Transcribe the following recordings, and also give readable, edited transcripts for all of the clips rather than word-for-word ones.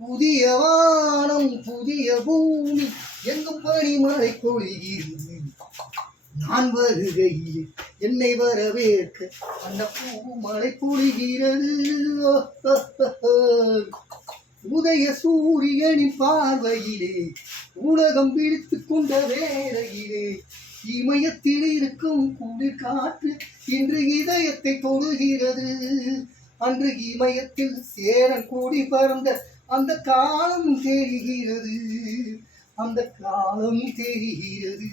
புதிய வானம் புதிய பூமி எங்கும் பனிமழை பொழிகிறது. நான் வருகையில் என்னை வரவேற்க அந்த பூமழை பொழிகிறது. உதய சூரியனின் பார்வையிலே உலகம் விழித்துக் கொண்ட வேளையிலே இமயத்தில் இருக்கும் குளிர் காற்று இன்று இதயத்தை தொழுகிறது. அன்று இமயத்தில் சேரன் கூடி பறந்த அந்த காலம் தெரிகிறது. அந்த காலம் தெரிகிறது.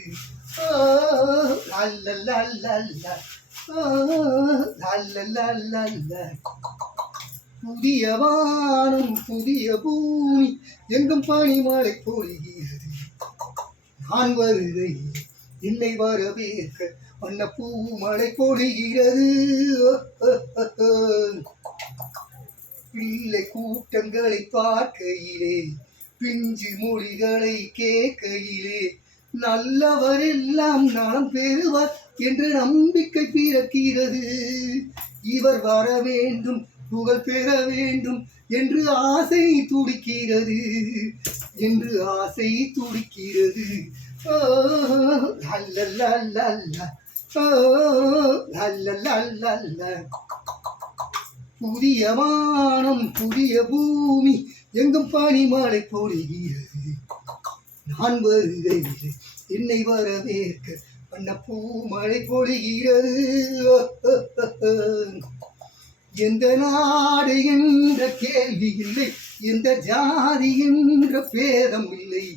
புதிய வானம் புதிய பூமி எங்கும் பனிமழை பொழிகிறது. நான் வருகையில் என்னை வரவேற்க வண்ண பூமழை பொழிகிறது. பிள்ளை கூட்டங்களை பார்க்கையிலே பிஞ்சு மொழிகளை கேட்கையிலே நல்லவரெல்லாம் நலம் பெறுவார் என்று நம்பிக்கை பிறக்கிறது. இவர் வர வேண்டும் புகழ் பெற வேண்டும் என்று ஆசை துடிக்கிறது. என்று ஆசை துடிக்கிறது. புதிய வானம் புதிய பூமி எங்கும் பனிமழை பொழிகிறது. நான் வருகையில் என்னை வரவேற்க வண்ண பூமழை பொழிகிறது. எந்த நாடு என்ற கேள்வி இல்லை, எந்த ஜாதி என்ற பேதம் இல்லை.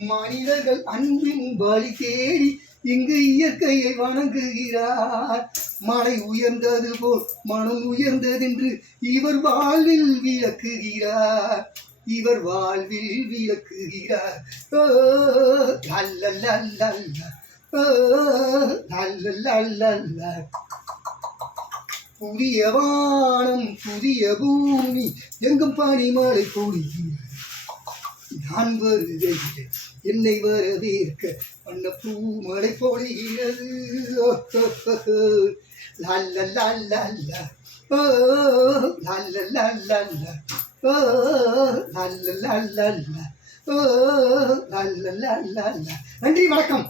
மனிதர்கள் அன்பின் வழி தேடி இங்கு இயற்கையை வணங்குகிறார். மலை உயர்ந்தது போல் மனம் உயர்ந்ததென்று இவர் வாழ்வில் விளக்குகிறார். இவர் வாழ்வில் விளக்குகிறார். புதிய வானம் புதிய பூமி எங்கும் பனிமழை பொழிகிறது. நான் வருகையில் என்னை வரவேற்க வண்ண பூமழை பொழிகிறது. நன்றி, வணக்கம்.